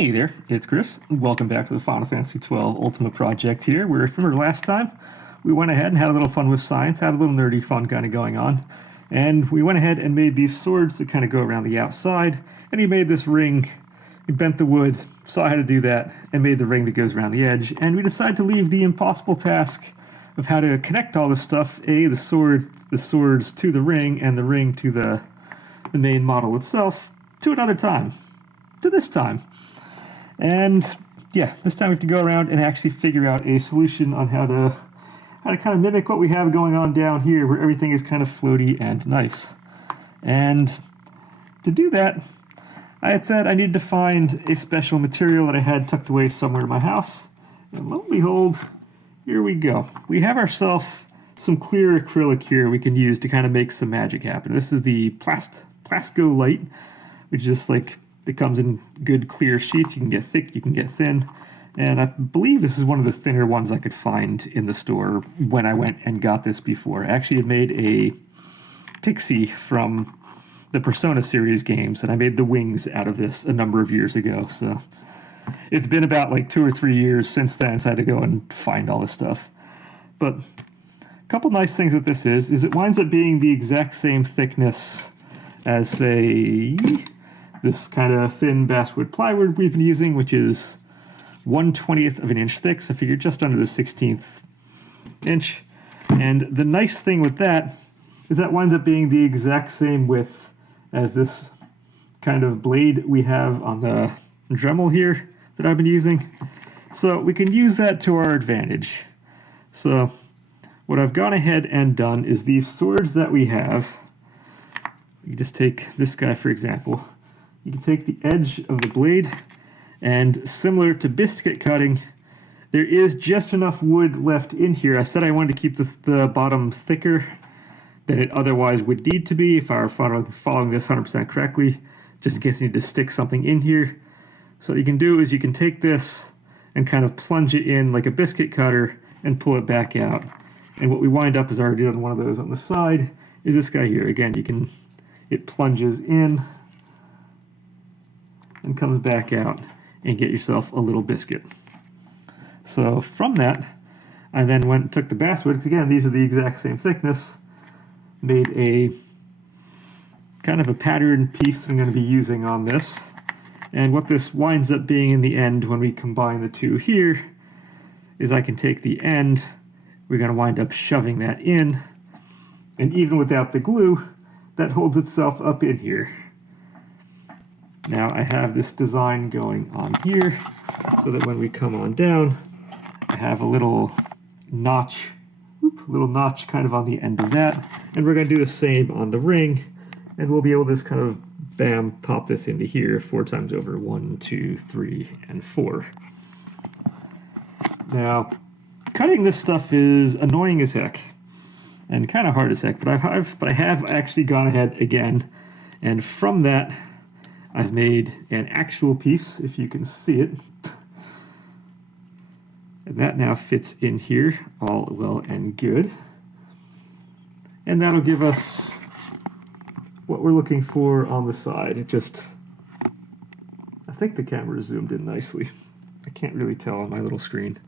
Hey there, it's Chris. Welcome back to the Final Fantasy XII Ultima Project here, where if you remember last time, we went ahead and had a little fun with science, had a little nerdy fun kind of going on, and we went ahead and made these swords that kind of go around the outside, and he made this ring, he bent the wood, saw how to do that, and made the ring that goes around the edge, and we decided to leave the impossible task of how to connect all this stuff, the swords to the ring, and the ring to the main model itself, to another time, to this time. And yeah, this time we have to go around and actually figure out a solution on how to kind of mimic what we have going on down here, where everything is kind of floaty and nice. And to do that, I had said I needed to find a special material that I had tucked away somewhere in my house. And lo and behold, here we go. We have ourselves some clear acrylic here we can use to kind of make some magic happen. This is the Plasco Light, which is just like, it comes in good clear sheets. You can get thick, you can get thin. And I believe this is one of the thinner ones I could find in the store when I went and got this before. I actually had made a pixie from the Persona series games, and I made the wings out of this a number of years ago. So it's been about like 2 or 3 years since then, so I had to go and find all this stuff. But a couple nice things with this is it winds up being the exact same thickness as, say, this kind of thin basswood plywood we've been using, which is 1/20th of an inch thick, so I figured just under the 16th inch. And the nice thing with that is that winds up being the exact same width as this kind of blade we have on the Dremel here that I've been using. So we can use that to our advantage. So what I've gone ahead and done is these swords that we have, you just take this guy for example. You can take the edge of the blade, and similar to biscuit cutting, there is just enough wood left in here. I said I wanted to keep the bottom thicker than it otherwise would need to be if I were following this 100% correctly, just in case I need to stick something in here. So what you can do is you can take this and kind of plunge it in like a biscuit cutter and pull it back out. And what we wind up is, I already done one of those on the side, is this guy here. Again, it plunges in and comes back out, and get yourself a little biscuit. So from that, I then went and took the basswood, because again, these are the exact same thickness, made a kind of a pattern piece that I'm going to be using on this. And what this winds up being in the end when we combine the two here is I can take the end, we're going to wind up shoving that in, and even without the glue, that holds itself up in here. Now I have this design going on here so that when we come on down, I have a little notch kind of on the end of that. And we're going to do the same on the ring, and we'll be able to just kind of, bam, pop this into here 4 times over. 1, 2, 3, and 4. Now, cutting this stuff is annoying as heck, and kind of hard as heck, but I have actually gone ahead again, and from that, I've made an actual piece, if you can see it. And that now fits in here, all well and good. And that'll give us what we're looking for on the side. I think the camera zoomed in nicely. I can't really tell on my little screen.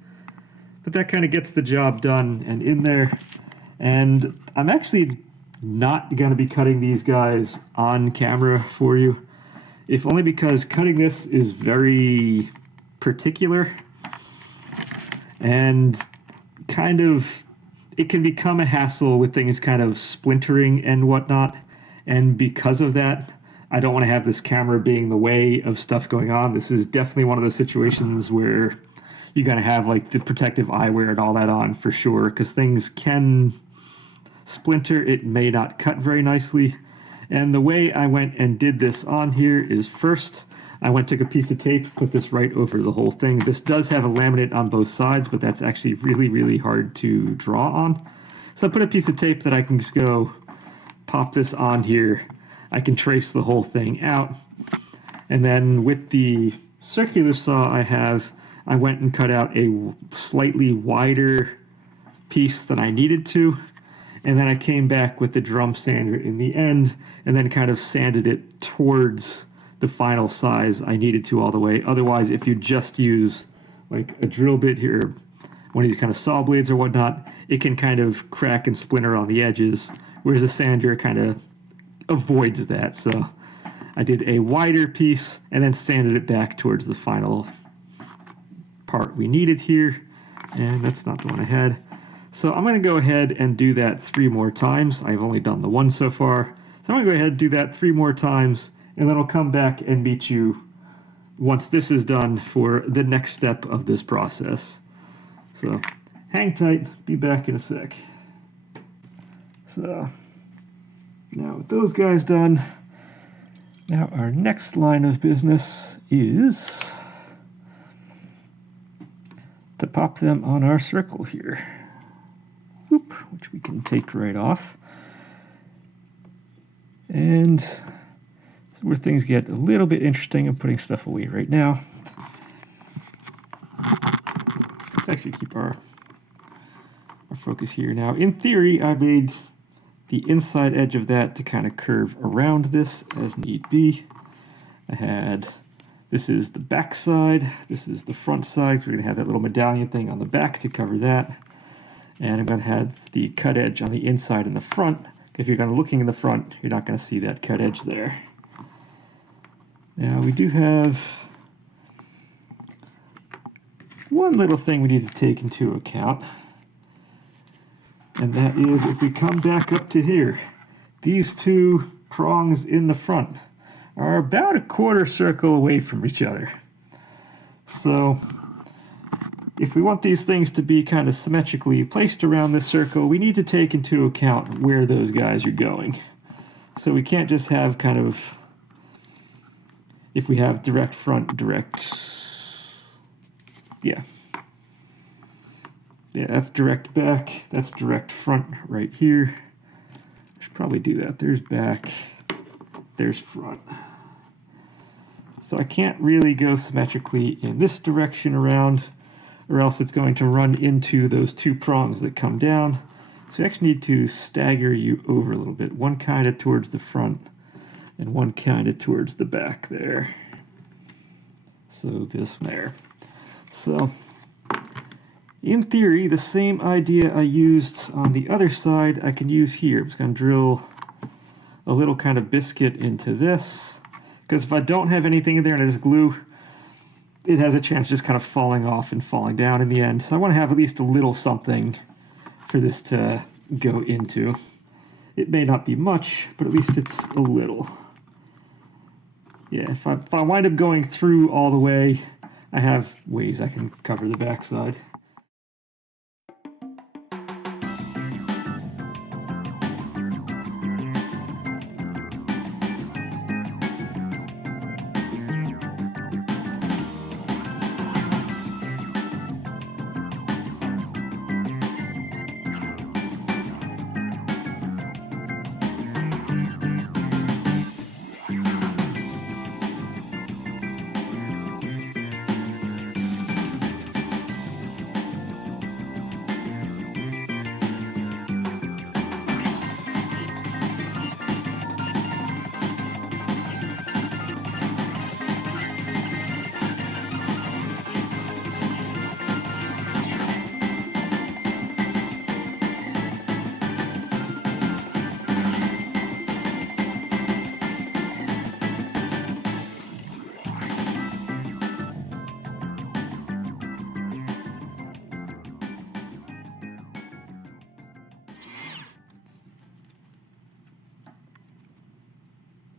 But that kind of gets the job done and in there. And I'm actually not going to be cutting these guys on camera for you. If only because cutting this is very particular, and kind of, it can become a hassle with things kind of splintering and whatnot, and because of that, I don't want to have this camera being the way of stuff going on. This is definitely one of those situations where you're going to have like the protective eyewear and all that on for sure, because things can splinter, it may not cut very nicely. And the way I went and did this on here is first, I took a piece of tape, put this right over the whole thing. This does have a laminate on both sides, but that's actually really, really hard to draw on. So I put a piece of tape that I can just go pop this on here. I can trace the whole thing out. And then with the circular saw I went and cut out a slightly wider piece than I needed to. And then I came back with the drum sander in the end, and then kind of sanded it towards the final size I needed to all the way. Otherwise, if you just use like a drill bit here, one of these kind of saw blades or whatnot, it can kind of crack and splinter on the edges, whereas a sander kind of avoids that. So I did a wider piece and then sanded it back towards the final part we needed here, and that's not the one I had. So I'm going to go ahead and do that 3 more times. I've only done the one so far. So I'm going to go ahead and do that 3 more times, and then I'll come back and meet you once this is done for the next step of this process. So hang tight, be back in a sec. So now with those guys done, now our next line of business is to pop them on our circle here. Whoop, which we can take right off. And this is where things get a little bit interesting. I'm putting stuff away right now. Let's actually keep our focus here. Now, in theory, I made the inside edge of that to kind of curve around this as need be. This is the back side, this is the front side, so we're going to have that little medallion thing on the back to cover that. And I'm going to have the cut edge on the inside and the front. If you're going to looking in the front, you're not going to see that cut edge there. Now we do have one little thing we need to take into account. And that is if we come back up to here, these 2 prongs in the front are about a quarter circle away from each other. So if we want these things to be kind of symmetrically placed around this circle, we need to take into account where those guys are going. So we can't just have kind of, if we have direct front, yeah, that's direct back, that's direct front right here. I should probably do that. There's back, there's front. So I can't really go symmetrically in this direction around, or else it's going to run into those 2 prongs that come down. So you actually need to stagger you over a little bit. One kind of towards the front and one kind of towards the back there. So this there. So in theory, the same idea I used on the other side, I can use here. I'm just going to drill a little kind of biscuit into this, because if I don't have anything in there and I just glue, it has a chance of just kind of falling off and falling down in the end. So I want to have at least a little something for this to go into. It may not be much, but at least it's a little. Yeah, if I wind up going through all the way, I have ways I can cover the backside.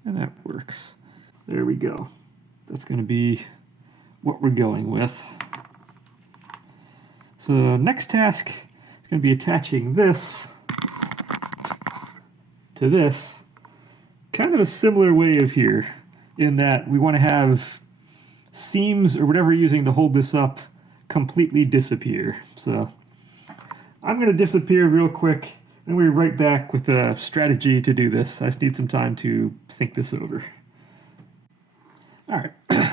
And that works. There we go. That's going to be what we're going with. So the next task is going to be attaching this to this. Kind of a similar way of here, in that we want to have seams or whatever you're using to hold this up completely disappear. So I'm going to disappear real quick, and we'll be right back with a strategy to do this. I just need some time to think this over. Alright,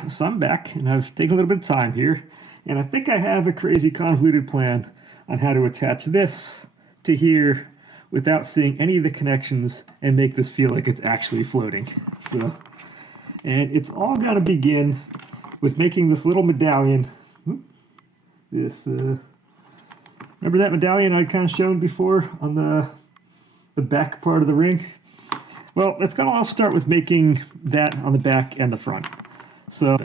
so I'm back, and I've taken a little bit of time here, and I think I have a crazy convoluted plan on how to attach this to here without seeing any of the connections and make this feel like it's actually floating. So And it's all got to begin with making this little medallion. Remember that medallion I kind of shown before on the back part of the ring? Well, it's going to all start with making that on the back and the front. So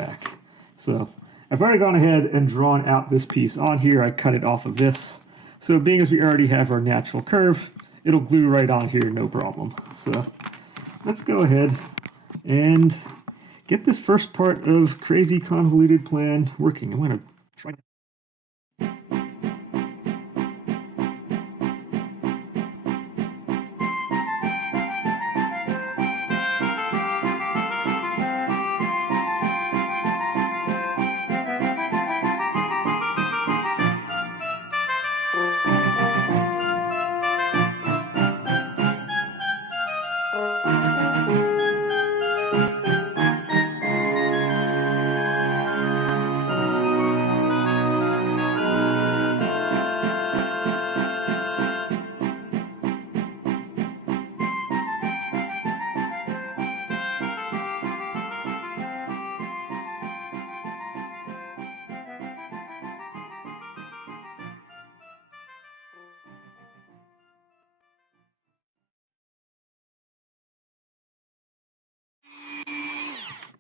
I've already gone ahead and drawn out this piece on here. I cut it off of this. So being as we already have our natural curve, it'll glue right on here, no problem. So let's go ahead and get this first part of crazy convoluted plan working. I'm going to try.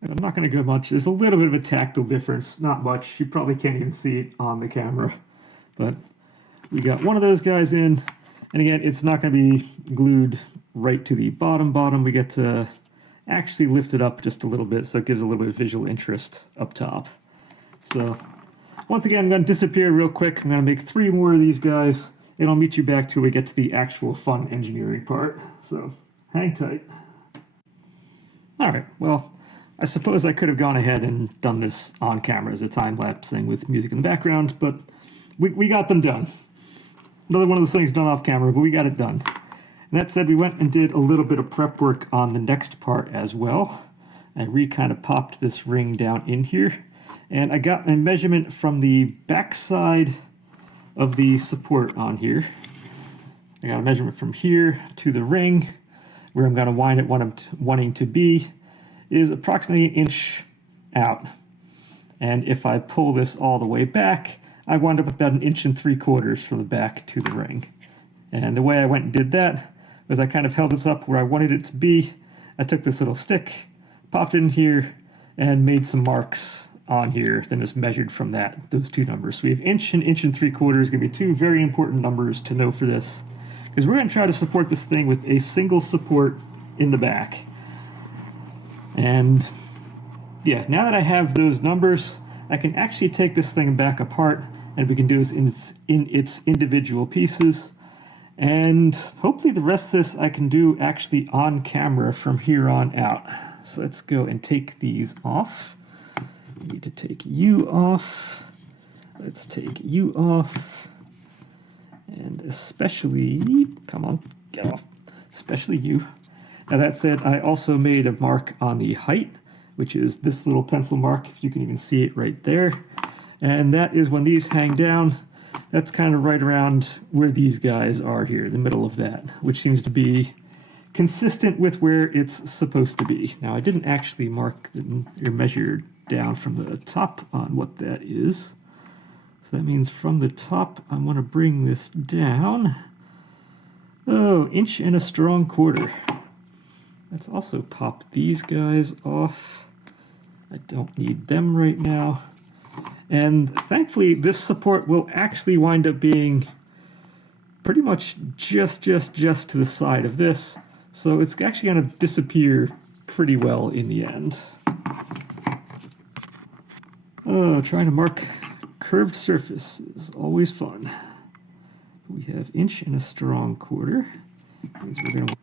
I'm not going to go much. There's a little bit of a tactile difference. Not much. You probably can't even see it on the camera. But we got one of those guys in. And again, it's not going to be glued right to the bottom. We get to actually lift it up just a little bit so it gives a little bit of visual interest up top. So once again, I'm going to disappear real quick. I'm going to make 3 more of these guys. And I'll meet you back till we get to the actual fun engineering part. So hang tight. All right, well, I suppose I could have gone ahead and done this on camera as a time-lapse thing with music in the background, but we got them done. Another one of those things done off camera, but we got it done. And that said, we went and did a little bit of prep work on the next part as well. I kind of popped this ring down in here, and I got a measurement from the back side of the support on here. I got a measurement from here to the ring, where I'm going to wind it wanting to be, is approximately 1 inch out. And if I pull this all the way back, I wind up about 1.75 inches from the back to the ring. And the way I went and did that was I kind of held this up where I wanted it to be. I took this little stick, popped it in here, and made some marks on here, then just measured from those 2 numbers. So we have 1 inch and 1.75 inches, going to be 2 very important numbers to know for this, because we're going to try to support this thing with a single support in the back. And yeah, now that I have those numbers, I can actually take this thing back apart, and we can do this in its individual pieces. And hopefully the rest of this I can do actually on camera from here on out. So let's go and take these off. We need to take you off. Let's take you off. And especially, come on, get off, especially you. Now that said, I also made a mark on the height, which is this little pencil mark, if you can even see it right there. And that is when these hang down, that's kind of right around where these guys are here, the middle of that, which seems to be consistent with where it's supposed to be. Now I didn't actually mark or measure down from the top on what that is. So that means from the top, I want to bring this down. Oh, 1.25 inches. Let's also pop these guys off. I don't need them right now. And thankfully, this support will actually wind up being pretty much just to the side of this. So it's actually going to disappear pretty well in the end. Oh, trying to mark curved surface is always fun. We have 1.25 inches.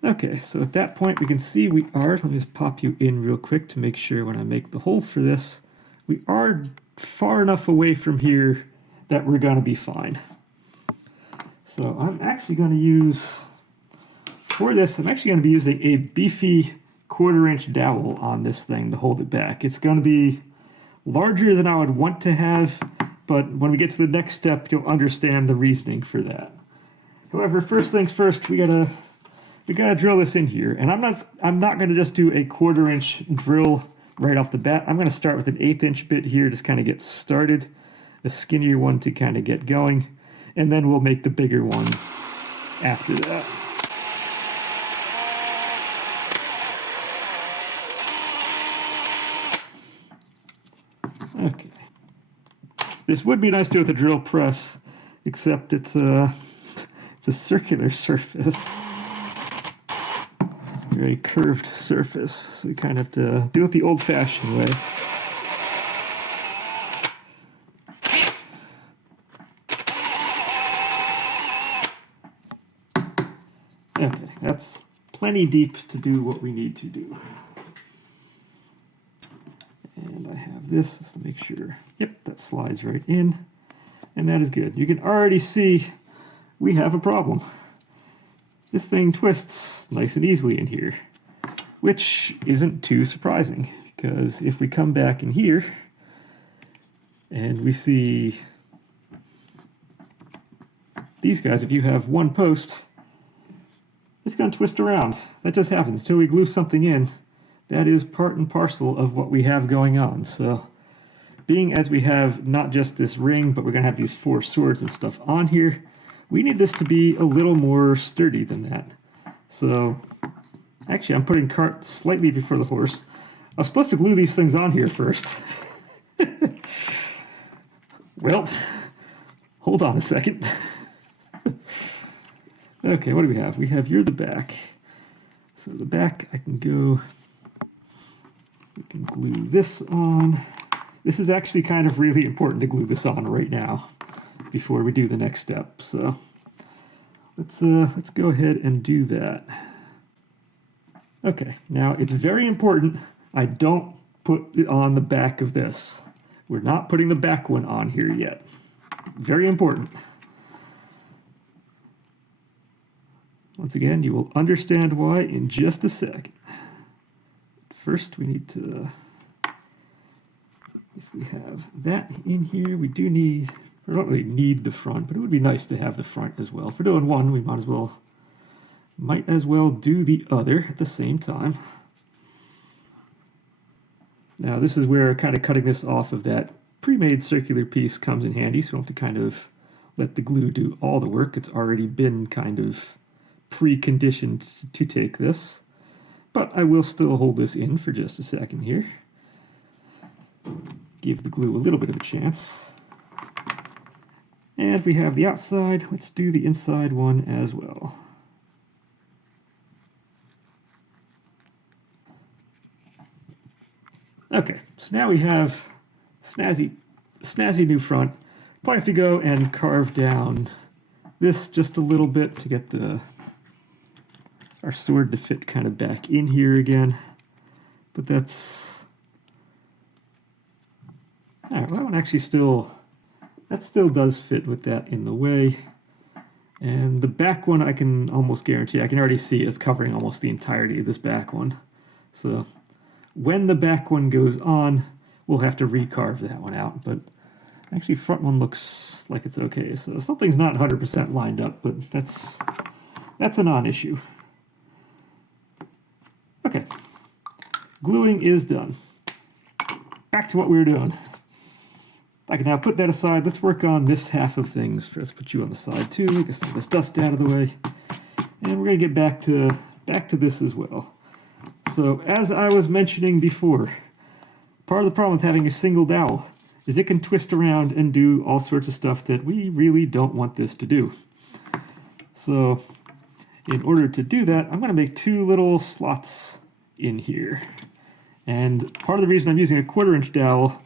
Okay, so at that point we can see we are, let me just pop you in real quick to make sure when I make the hole for this, we are far enough away from here that we're going to be fine. So I'm actually going to use, for this, I'm actually going to be using a beefy 1/4 inch dowel on this thing to hold it back. It's going to be larger than I would want to have, but when we get to the next step, you'll understand the reasoning for that. However, first things first, we gotta drill this in here, and I'm not going to just do a 1/4 inch drill right off the bat. I'm going to start with an 1/8 inch bit here, just kind of get started. A skinnier one to kind of get going, and then we'll make the bigger one after that. Okay. This would be nice to do with a drill press, except it's a circular surface. Very curved surface, so we kind of have to do it the old-fashioned way. Okay, that's plenty deep to do what we need to do. And I have this just to make sure. Yep, that slides right in, and that is good. You can already see we have a problem. This thing twists nice and easily in here, which isn't too surprising, because if we come back in here and we see these guys, if you have one post, it's going to twist around. That just happens until we glue something in. That is part and parcel of what we have going on. So being as we have not just this ring, but we're going to have these 4 swords and stuff on here, we need this to be a little more sturdy than that. So, actually, I'm putting cart slightly before the horse. I was supposed to glue these things on here first. Well, hold on a second. Okay, what do we have? We have you're the back. So the back, I can go, we can glue this on. This is actually kind of really important to glue this on right now before we do the next step. So let's go ahead and do that. Okay, now it's very important I don't put it on the back of this. We're not putting the back one on here yet. Very important. Once again, you will understand why in just a second. First, we need to, if we have that in here, we do need, we don't really need the front, but it would be nice to have the front as well. If we're doing one, we might as well do the other at the same time. Now this is where kind of cutting this off of that pre-made circular piece comes in handy, so we don't have to kind of let the glue do all the work. It's already been kind of preconditioned to take this. But I will still hold this in for just a second here. Give the glue a little bit of a chance. And if we have the outside, let's do the inside one as well. Okay, so now we have snazzy new front. Probably have to go and carve down this just a little bit to get our sword to fit kind of back in here again. But that's, all right, well, that one actually that still does fit with that in the way. And the back one, I can almost guarantee, I can already see it's covering almost the entirety of this back one. So when the back one goes on, we'll have to recarve that one out. But actually, front one looks like it's okay. So something's not 100% lined up, but that's a non-issue. Okay, gluing is done. Back to what we were doing. I can now put that aside. Let's work on this half of things. Let's put you on the side too. Get some of this dust out of the way. And we're going to get back to this as well. So as I was mentioning before, part of the problem with having a single dowel is it can twist around and do all sorts of stuff that we really don't want this to do. So in order to do that, I'm going to make 2 little slots in here. And part of the reason I'm using a 1/4 inch dowel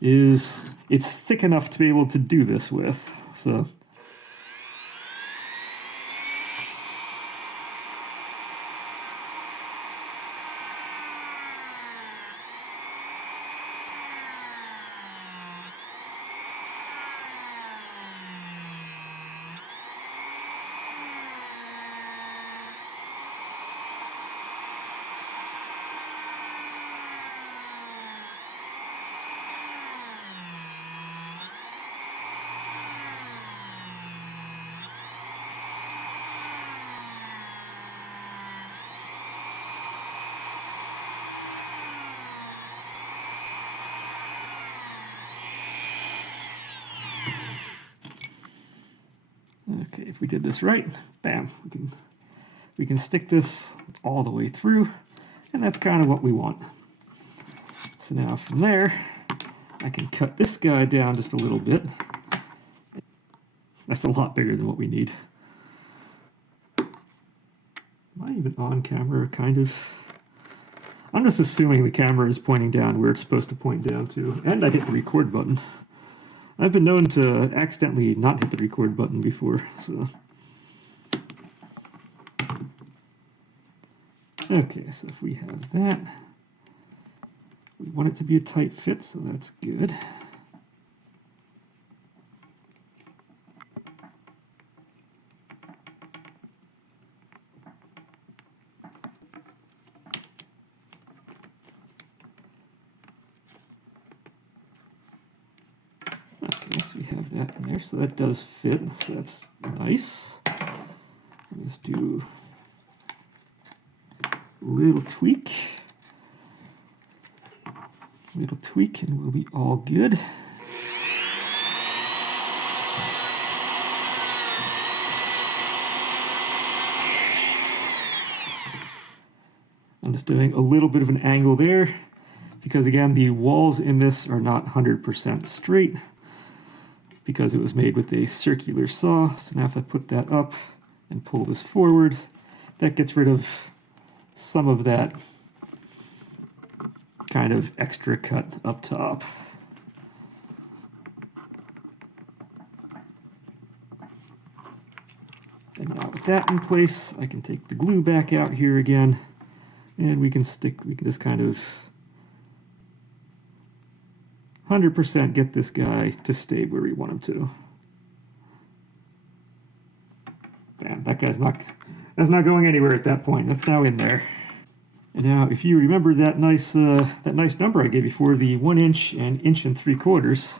is it's thick enough to be able to do this with. So if we did this right, bam, we can stick this all the way through, and that's kind of what we want. So now from there, I can cut this guy down just a little bit. That's a lot bigger than what we need. Am I even on camera, kind of? I'm just assuming the camera is pointing down where it's supposed to point down to. And I hit the record button. I've been known to accidentally not hit the record button before, so. Okay, so if we have that, we want it to be a tight fit, so that's good. Okay, so we have that in there, so that does fit, so that's nice. Let's do a little tweak, and we'll be all good. I'm just doing a little bit of an angle there, because again, the walls in this are not 100% straight, because it was made with a circular saw. So now if I put that up and pull this forward, that gets rid of some of that kind of extra cut up top. And now with that in place, I can take the glue back out here again, and we can just kind of 100% get this guy to stay where we want him to. Bam, that's not going anywhere at that point. That's now in there. And now, if you remember that nice number I gave you for the 1 inch and 1 3/4,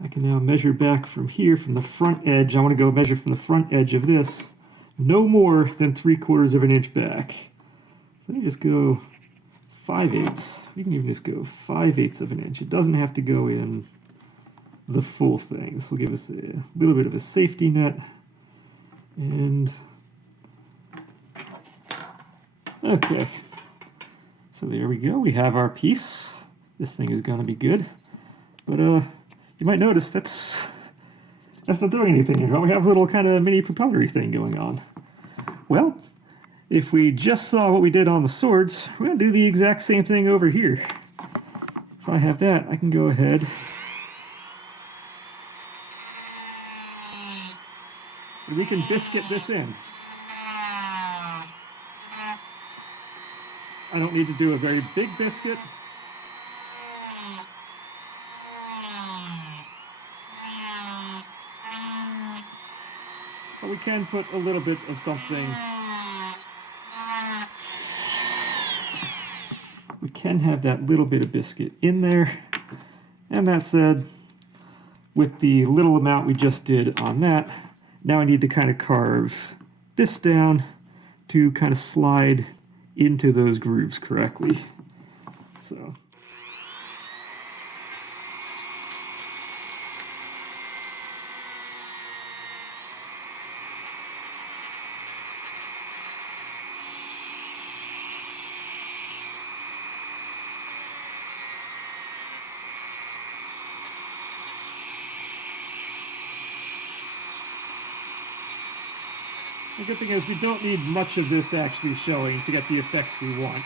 I can now measure back from here, from the front edge. I want to go measure from the front edge of this, no more than 3/4 of an inch back. Let me just go 5/8. We can even just go 5/8 of an inch. It doesn't have to go in the full thing. This will give us a little bit of a safety net. And okay, so there we go. We have our piece. This thing is going to be good. But you might notice that's not doing anything here. We have a little kind of mini propellery thing going on. Well, if we just saw what we did on the swords, we're going to do the exact same thing over here. If I have that, I can go ahead and we can biscuit this in. I don't need to do a very big biscuit. But we can put a little bit of something. We can have that little bit of biscuit in there. And that said, with the little amount we just did on that, now I need to kind of carve this down to kind of slide into those grooves correctly. So. The good thing is we don't need much of this actually showing to get the effect we want.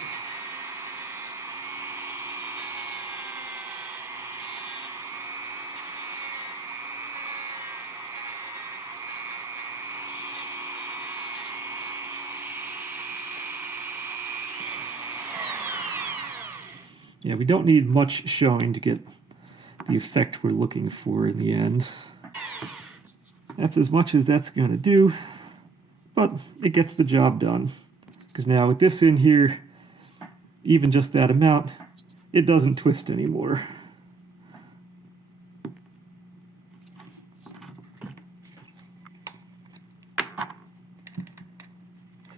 Yeah, we don't need much showing to get the effect we're looking for in the end. That's as much as that's going to do, but it gets the job done. Because now with this in here, even just that amount, it doesn't twist anymore. So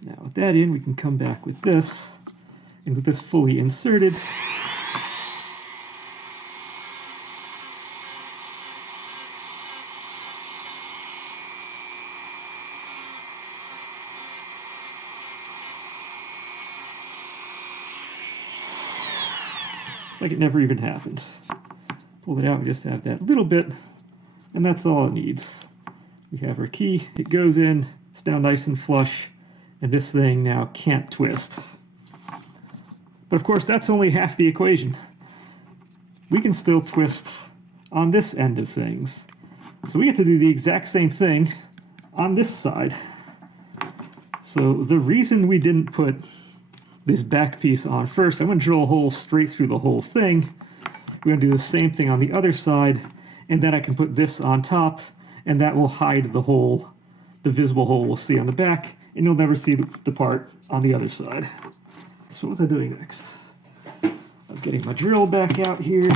now with that in, we can come back with this, and with this fully inserted, like it never even happened. Pull it out, we just have that little bit, and that's all it needs. We have our key, it goes in, it's now nice and flush, and this thing now can't twist. But of course, that's only half the equation. We can still twist on this end of things. So we get to do the exact same thing on this side. So the reason we didn't put this back piece on first, I'm going to drill a hole straight through the whole thing. We're going to do the same thing on the other side, and then I can put this on top, and that will hide the hole, the visible hole we'll see on the back, and you'll never see the part on the other side. So what was I doing next? I was getting my drill back out here,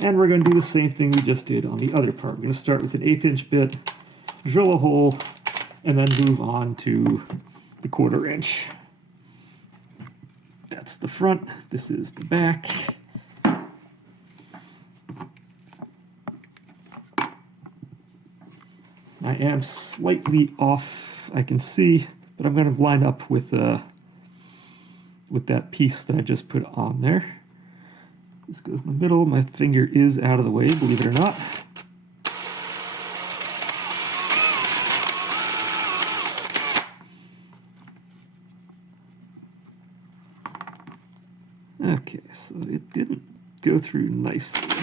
and we're going to do the same thing we just did on the other part. We're going to start with an 1/8 inch bit, drill a hole, and then move on to the 1/4 inch. That's the front, this is the back. I am slightly off, I can see, but I'm going to line up with that piece that I just put on there. This goes in the middle, my finger is out of the way, believe it or not. Okay, so it didn't go through nicely,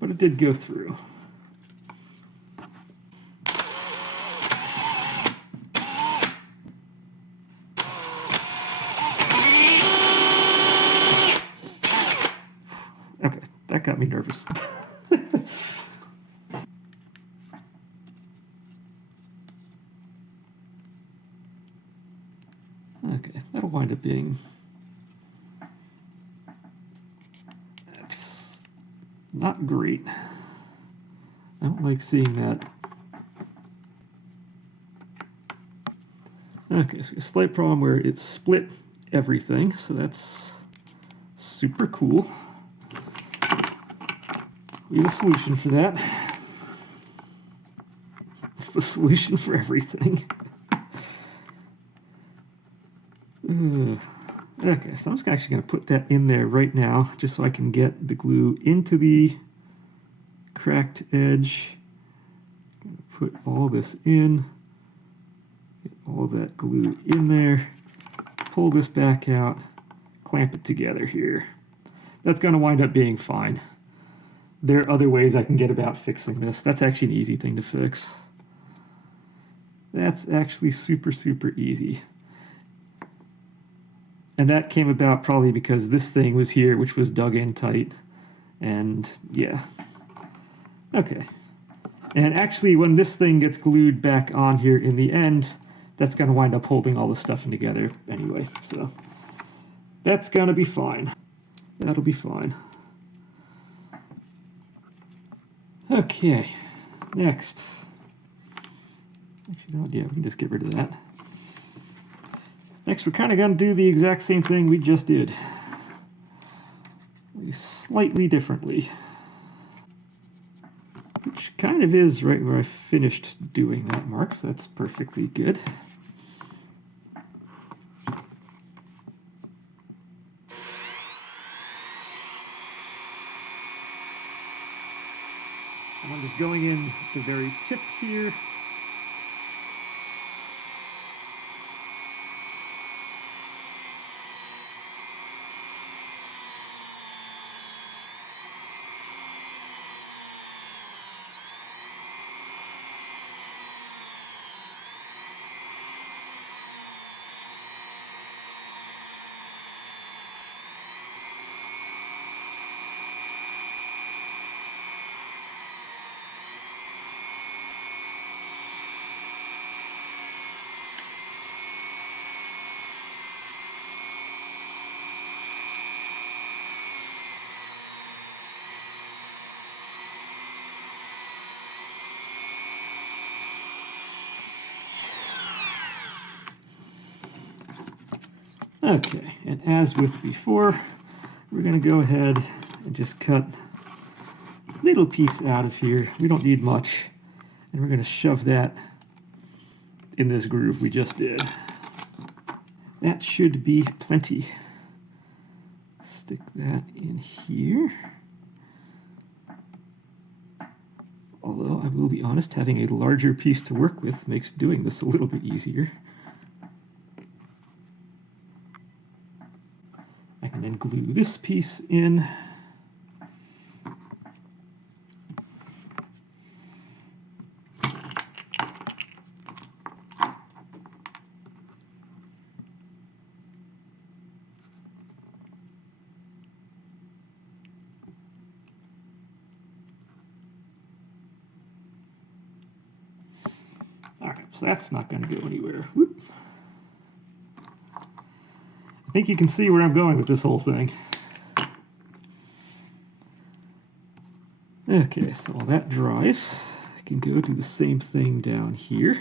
but it did go through. Okay, that got me nervous. Okay, that'll wind up being... That's not great. I don't like seeing that. Okay, so a slight problem where it split everything, so that's super cool. We have a solution for that. It's the solution for everything. Okay, so I'm just actually going to put that in there right now, just so I can get the glue into the cracked edge. Put all this in, get all that glue in there, pull this back out, clamp it together here. That's going to wind up being fine. There are other ways I can get about fixing this. That's actually an easy thing to fix. That's actually super, super easy. And that came about probably because this thing was here, which was dug in tight. And yeah. Okay. And actually, when this thing gets glued back on here in the end, that's going to wind up holding all the stuff in together anyway. So that's going to be fine. That'll be fine. Okay. Next. Actually, no, yeah, we can just get rid of that. Next, we're kind of going to do the exact same thing we just did, slightly differently, which kind of is right where I finished doing that mark, so that's perfectly good. And I'm just going in the very tip here. Okay, and as with before, we're going to go ahead and just cut a little piece out of here. We don't need much. And we're going to shove that in this groove we just did. That should be plenty. stick that in here. Although I will be honest, having a larger piece to work with makes doing this a little bit easier. I can then glue this piece in. All right, so that's not going to go anywhere. Whoop. I think you can see where I'm going with this whole thing. Okay, so while that dries, I can go do the same thing down here.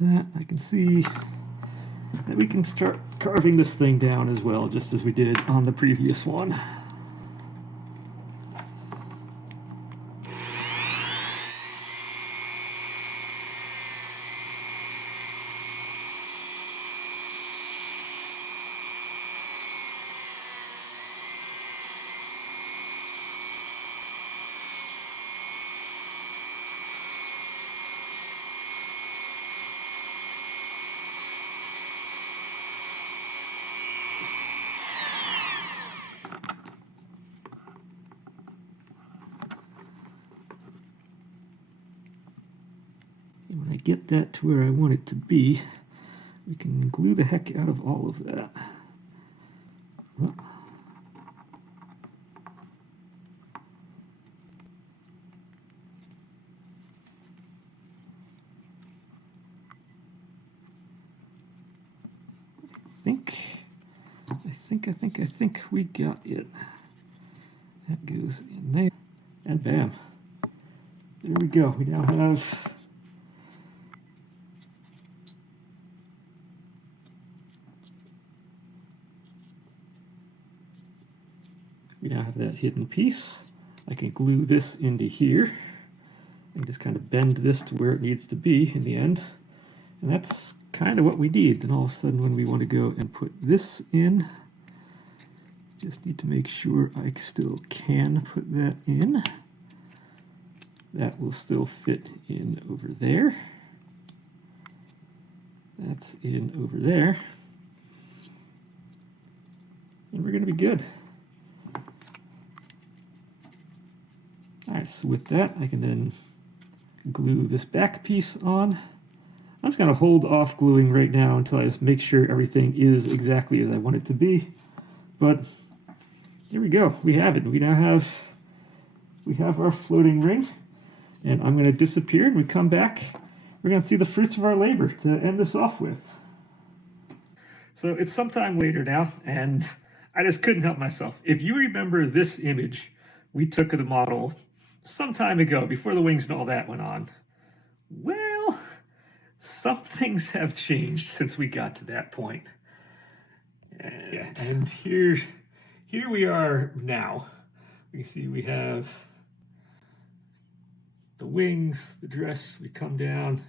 That I can see that we can start carving this thing down as well, just as we did on the previous one. When I get that to where I want it to be, we can glue the heck out of all of that. Oh. I think we got it. That goes in there, and bam. There we go. We now have that hidden piece. I can glue this into here and just kind of bend this to where it needs to be in the end. And that's kind of what we need. Then all of a sudden when we want to go and put this in, just need to make sure I still can put that in. That will still fit in over there. That's in over there. And we're going to be good. Alright, so with that, I can then glue this back piece on. I'm just going to hold off gluing right now until I just make sure everything is exactly as I want it to be. But here we go. We have it. We now have our floating ring. And I'm going to disappear, and we come back. We're going to see the fruits of our labor to end this off with. So it's sometime later now, and I just couldn't help myself. If you remember this image we took of the model some time ago, before the wings and all that went on, well, some things have changed since we got to that point. And here we are now. We see we have the wings, the dress, we come down,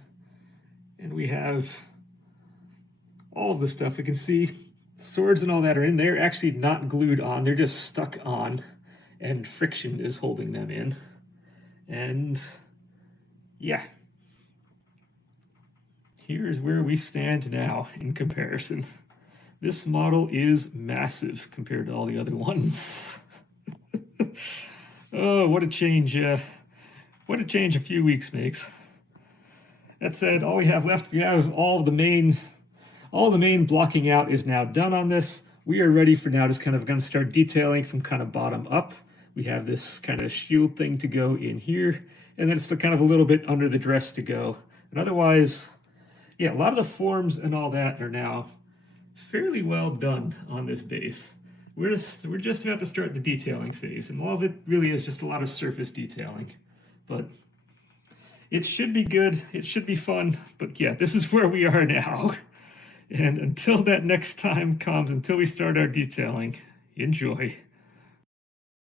and we have all of the stuff. You can see swords and all that are in. They're actually not glued on. They're just stuck on, and friction is holding them in. And yeah, here's where we stand now in comparison. This model is massive compared to all the other ones. Oh, what a change. What a change a few weeks makes. That said, all we have left, we have all the main all the main blocking out is now done on this. We are ready for now just kind of going to start detailing from kind of bottom up. We have this kind of shield thing to go in here, and then it's kind of a little bit under the dress to go. And otherwise, yeah, a lot of the forms and all that are now fairly well done on this base. We're just about to start the detailing phase, and all of it really is just a lot of surface detailing. But it should be good, it should be fun, but yeah, this is where we are now. And until that next time comes, until we start our detailing, enjoy.